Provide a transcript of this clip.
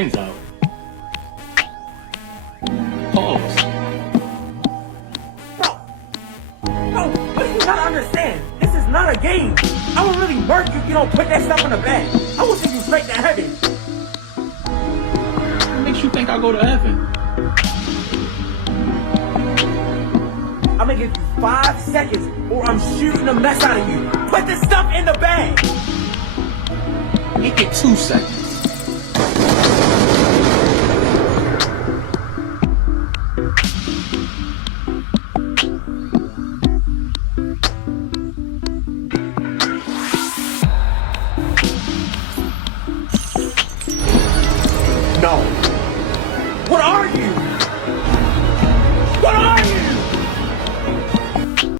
brains out. Pause. Bro, what do you not understand? This is not a game. I would really murk you if you don't put that stuff in the bag. I will send you straight to heaven. What makes you think I'll go to heaven? I'm gonna give you 5 seconds or I'm shooting the mess out of you. Put this stuff in the bag. Make it 2 seconds.